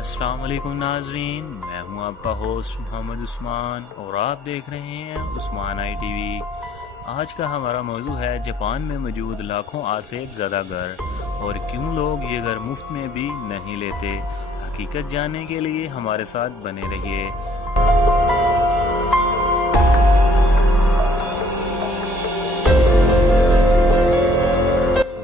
السلام علیکم ناظرین، میں ہوں آپ کا ہوسٹ محمد عثمان اور آپ دیکھ رہے ہیں عثمان آئی ٹی وی۔ آج کا ہمارا موضوع ہے جاپان میں موجود لاکھوں آسیب زدہ گھر اور کیوں لوگ یہ گھر مفت میں بھی نہیں لیتے۔ حقیقت جاننے کے لیے ہمارے ساتھ بنے رہیے۔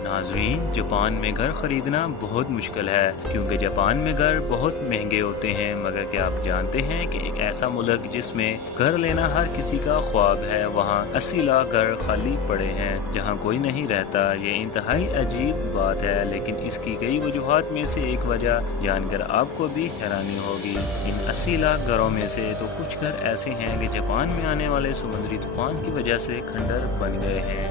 ناظرین، جاپان میں گھر خریدنا بہت مشکل ہے کیونکہ جاپان میں گھر بہت مہنگے ہوتے ہیں، مگر کیا آپ جانتے ہیں کہ ایک ایسا ملک جس میں گھر لینا ہر کسی کا خواب ہے، وہاں 80 لاکھ گھر خالی پڑے ہیں جہاں کوئی نہیں رہتا۔ یہ انتہائی عجیب بات ہے، لیکن اس کی کئی وجوہات میں سے ایک وجہ جان کر آپ کو بھی حیرانی ہوگی۔ ان 80 لاکھ گھروں میں سے تو کچھ گھر ایسے ہیں کہ جاپان میں آنے والے سمندری طوفان کی وجہ سے کھنڈر بن گئے ہیں۔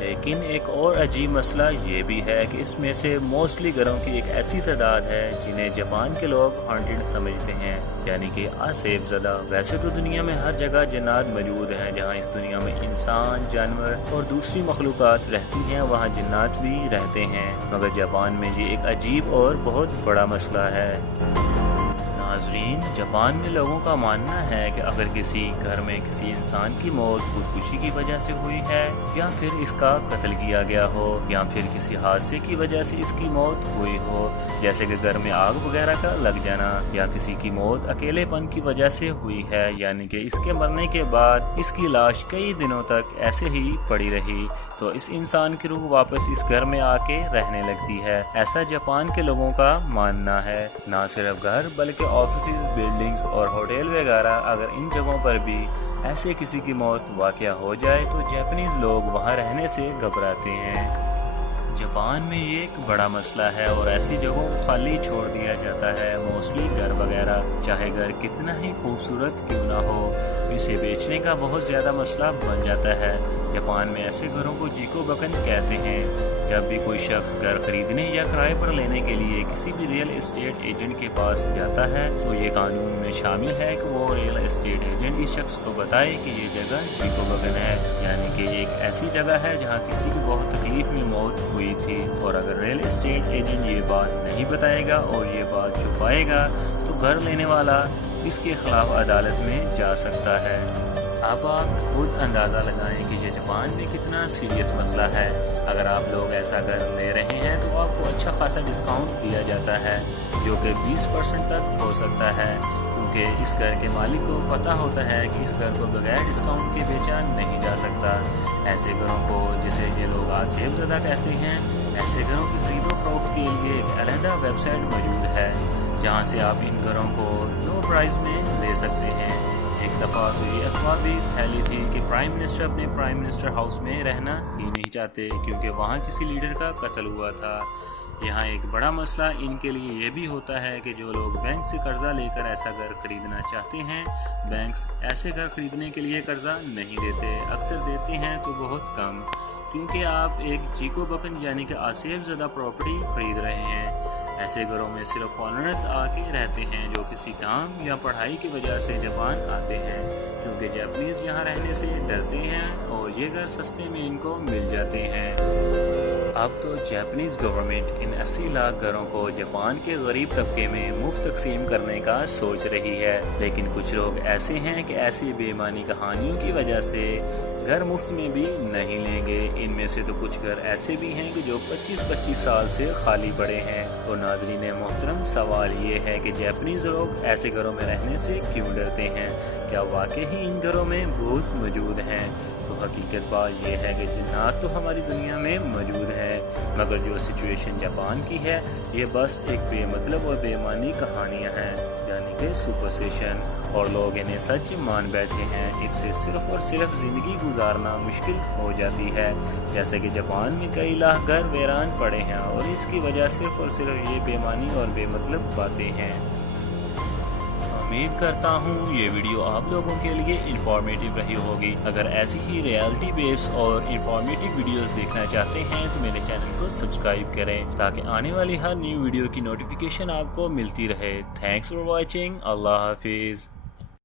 لیکن ایک اور عجیب مسئلہ یہ بھی ہے کہ اس میں سے موسٹلی گھروں کی ایک ایسی تعداد ہے جنہیں جاپان کے لوگ ہانٹڈ سمجھتے ہیں، یعنی کہ آسیب زدہ۔ ویسے تو دنیا میں ہر جگہ جنات موجود ہیں، جہاں اس دنیا میں انسان، جانور اور دوسری مخلوقات رہتی ہیں وہاں جنات بھی رہتے ہیں، مگر جاپان میں یہ ایک عجیب اور بہت بڑا مسئلہ ہے۔ ناظرین، جاپان میں لوگوں کا ماننا ہے کہ اگر کسی گھر میں کسی انسان کی موت خودکشی کی وجہ سے ہوئی ہے، یا پھر اس کا قتل کیا گیا ہو، یا پھر کسی حادثے کی وجہ سے اس کی موت ہوئی ہو، جیسے کہ گھر میں آگ وغیرہ کا لگ جانا، یا کسی کی موت اکیلے پن کی وجہ سے ہوئی ہے، یعنی کہ اس کے مرنے کے بعد اس کی لاش کئی دنوں تک ایسے ہی پڑی رہی، تو اس انسان کی روح واپس اس گھر میں آ کے رہنے لگتی ہے۔ ایسا جاپان کے لوگوں کا ماننا ہے۔ نہ صرف گھر بلکہ آفیسز، بلڈنگز اور ہوٹل وغیرہ، اگر ان جگہوں پر بھی ایسے کسی کی موت واقع ہو جائے تو جاپانیز لوگ وہاں رہنے سے گھبراتے ہیں۔ جاپان میں یہ ایک بڑا مسئلہ ہے اور ایسی جگہوں کو خالی چھوڑ دیا جاتا ہے۔ موسٹلی گھر وغیرہ، چاہے گھر کتنا ہی خوبصورت کیوں نہ ہو، اسے بیچنے کا بہت زیادہ مسئلہ بن جاتا ہے۔ جاپان میں ایسے گھروں کو جیکو بکن کہتے ہیں۔ جب بھی کوئی شخص گھر خریدنے یا کرائے پر لینے کے لیے کسی بھی ریئل اسٹیٹ ایجنٹ کے پاس جاتا ہے تو یہ قانون میں شامل ہے کہ وہ ریئل اسٹیٹ ایجنٹ اس شخص کو بتائے کہ یہ جگہ جیکو بکن ہے، یعنی کہ ایک ایسی جگہ ہے جہاں کسی کی بہت تکلیف میں موت ہوئی تھی، اور اگر ریئل اسٹیٹ ایجنٹ یہ بات نہیں بتائے گا اور یہ بات چھپائے گا تو گھر لینے والا اس کے خلاف عدالت میں جا سکتا ہے۔ اب آپ خود اندازہ لگائیں کہ یہ جاپان میں کتنا سیریس مسئلہ ہے۔ اگر آپ لوگ ایسا گھر لے رہے ہیں تو آپ کو اچھا خاصا ڈسکاؤنٹ دیا جاتا ہے، جو کہ 20% تک ہو سکتا ہے، کیونکہ اس گھر کے مالک کو پتہ ہوتا ہے کہ اس گھر کو بغیر ڈسکاؤنٹ کے بیچا نہیں جا سکتا۔ ایسے گھروں کو، جسے یہ لوگ آسیب زدہ کہتے ہیں، ایسے گھروں کی خرید و فروخت کے لیے ایک علیحدہ ویب سائٹ موجود ہے جہاں سے آپ ان گھروں کو لو پرائز میں لے سکتے ہیں۔ ایک دفعہ تو یہ افواہ بھی پھیلی تھی کہ پرائم منسٹر اپنے پرائم منسٹر ہاؤس میں رہنا ہی نہیں چاہتے کیونکہ وہاں کسی لیڈر کا قتل ہوا تھا۔ یہاں ایک بڑا مسئلہ ان کے لیے یہ بھی ہوتا ہے کہ جو لوگ بینک سے قرضہ لے کر ایسا گھر خریدنا چاہتے ہیں، بینکس ایسے گھر خریدنے کے لیے قرضہ نہیں دیتے، اکثر دیتے ہیں تو بہت کم، کیونکہ آپ ایک جیکو بکن یعنی کہ آسیب زدہ پراپرٹی خرید رہے ہیں۔ ایسے گھروں میں صرف فارنرز آ کے رہتے ہیں جو کسی کام یا پڑھائی کی وجہ سے جاپان آتے ہیں، کیونکہ جاپنیز یہاں رہنے سے ڈرتے ہیں اور یہ گھر سستے میں ان کو مل جاتے ہیں۔ اب تو جاپنیز گورنمنٹ ان 80 لاکھ گھروں کو جاپان کے غریب طبقے میں مفت تقسیم کرنے کا سوچ رہی ہے، لیکن کچھ لوگ ایسے ہیں کہ ایسی بے ایمانی کہانیوں کی وجہ سے گھر مفت میں بھی نہیں لیں گے۔ ان میں سے تو کچھ گھر ایسے بھی ہیں کہ جو 25 سال سے خالی پڑے ہیں۔ تو ناظرین محترم، سوال یہ ہے کہ جاپنیز لوگ ایسے گھروں میں رہنے سے کیوں ڈرتے ہیں؟ کیا واقعی ان گھروں میں بھوت موجود ہیں؟ تو حقیقت بات یہ ہے کہ جنات تو ہماری دنیا میں موجود ہیں، مگر جو سچویشن جاپان کی ہے یہ بس ایک بے مطلب اور بے معنی کہانیاں ہیں، یعنی کہ سپرسٹیشن، اور لوگ انہیں سچ مان بیٹھے ہیں۔ اس سے صرف اور صرف زندگی گزارنا مشکل ہو جاتی ہے، جیسے کہ جاپان میں کئی لاکھ گھر ویران پڑے ہیں اور اس کی وجہ صرف اور صرف یہ بے معنی اور بے مطلب باتیں ہیں۔ امید کرتا ہوں یہ ویڈیو آپ لوگوں کے لیے انفارمیٹیو رہی ہوگی۔ اگر ایسی ہی ریئلٹی بیس اور انفارمیٹیو ویڈیوز دیکھنا چاہتے ہیں تو میرے چینل کو سبسکرائب کریں تاکہ آنے والی ہر نیو ویڈیو کی نوٹیفیکیشن آپ کو ملتی رہے۔ Thanks for watching. اللہ حافظ۔